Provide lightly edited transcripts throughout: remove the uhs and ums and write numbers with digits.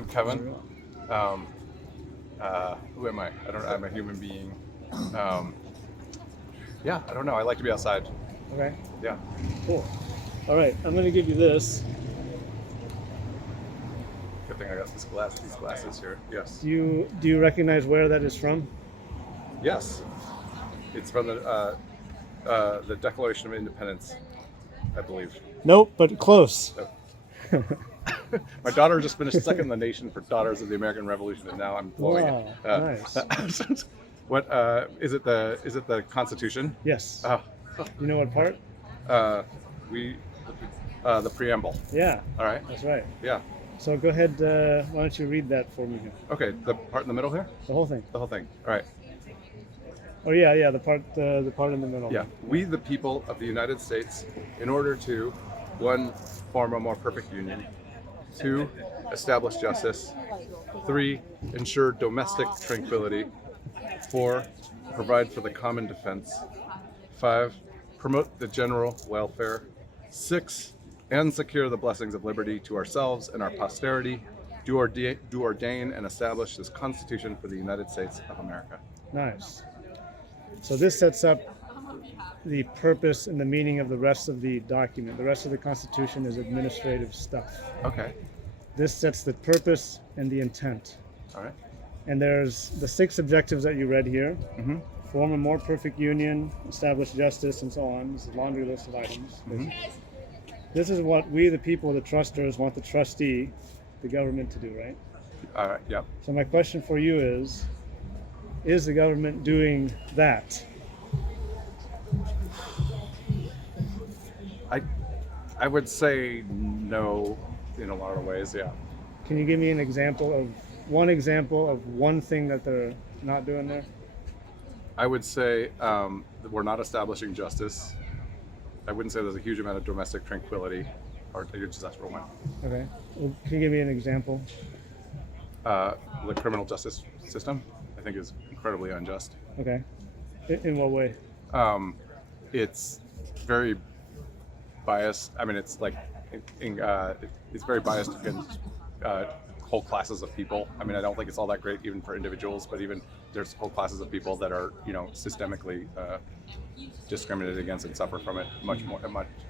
I'm Kevin. Who am I? I don't know. I'm a human being. Um, yeah, I don't know. I like to be outside. Okay, Yeah. cool. All right, I'm going to give you this. Good thing I got these glasses here. Yes. Do you recognize where that is from? Yes. It's from the Declaration of Independence, I believe. Nope, but close. My daughter just finished second in the nation for Daughters of the American Revolution, and now I'm blowing Wow, it. What is it? The Constitution? Yes. Oh, You know what part? we the preamble. Yeah, All right. that's right. Yeah. So go ahead. Why don't you read that for me here? Okay. The part in the middle here. The whole thing. The whole thing. All right. Oh yeah. The part in the middle. Yeah. We, the people of the United States, in order to, 1, form a more perfect union, 2, establish justice, 3, ensure domestic tranquility, 4, provide for the common defense, 5, promote the general welfare, 6, and secure the blessings of liberty to ourselves and our posterity, do ordain and establish this Constitution for the United States of America. Nice. So this sets up the purpose and the meaning of the rest of the document. The rest of the Constitution is administrative stuff. Okay. This sets the purpose and the intent. All right. And there's the 6 objectives that you read here. Mm-hmm. Form a more perfect union, establish justice, and so on. This is a laundry list of items. Mhm. This is what we, the people, the trusters, want the trustee, the government, to do, right? All right. Yep. So my question for you is the government doing that? I would say no in a lot of ways. Yeah. Can you give me an example of one thing that they're not doing there? I would say that we're not establishing justice. I wouldn't say there's a huge amount of domestic tranquility, or just that's for one. Okay. Well, can you give me an example? The criminal justice system, I think, is incredibly unjust. Okay. In what way? It's very biased. I mean, it's like it's very biased against whole classes of people. I mean, I don't think it's all that great even for individuals, but even there's whole classes of people that are, systemically discriminated against and suffer from it much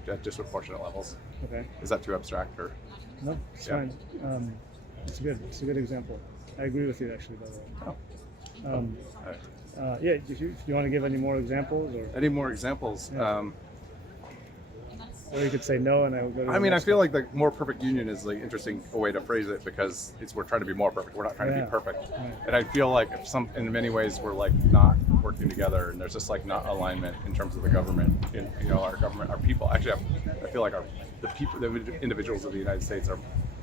at disproportionate levels. Okay. Is that too abstract or? No, it's Yeah. fine. It's good. It's a good example. I agree with you, actually, by the way. Oh. Um, All right. yeah, if you want to give any more examples, or Any more examples? Yeah. Or you could say no, and I will go to the I mean, I next feel one. like the more perfect union is the interesting way to phrase it, because we're trying to be more perfect. We're not trying to Yeah. be perfect. Right. And I feel like in many ways we're like not working together, and there's just like not alignment in terms of the government. Our government, our people. Actually, I feel like the individuals of the United States are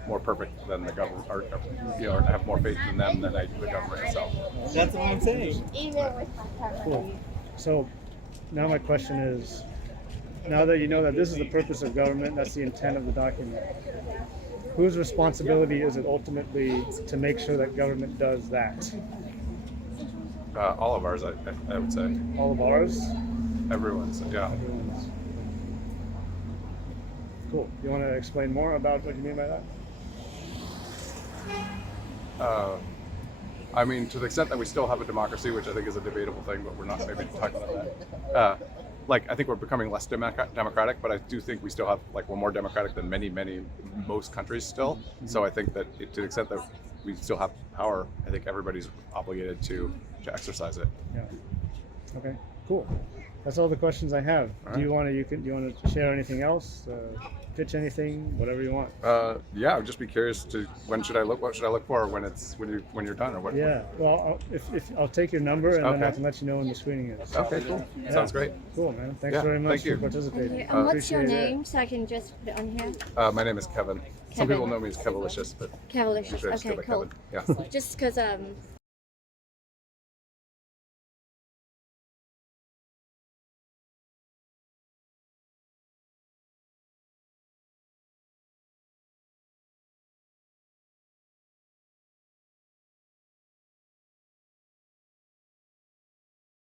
more perfect than the government, or have more faith in them than I do the government itself. That's what I'm saying. Even with my family. Cool. So now my question is, now that you know that this is the purpose of government, that's the intent of the document, whose responsibility is it ultimately to make sure that government does that? All of ours, I would say. All of ours? Everyone's, yeah. Everyone's. Cool. You want to explain more about what you mean by that? I mean, to the extent that we still have a democracy, which I think is a debatable thing, but we're not maybe talking about that. I think we're becoming less democratic, but I do think we still have, we're more democratic than most countries still. So I think that to the extent that we still have power, I think everybody's obligated to exercise it. Yeah. Okay. Cool. That's all the questions I have. All Do you want to share anything else? Pitch anything? Whatever you want. Yeah, I'd just be curious what should I look for when you're done, or what? Yeah. Well, if I'll take your number, and then Okay. I can let you know when the screening is. Okay, cool. Yeah. Sounds great. Cool, man. Thanks Yeah, very much thank you. for participating. And what's your Appreciate it. name so I can just put it on here? My name is Kevin. Some Kevin. people know me as Kevalicious, but Cavalicious. usually I just go Okay, by cool. Kevin. Yeah. Just because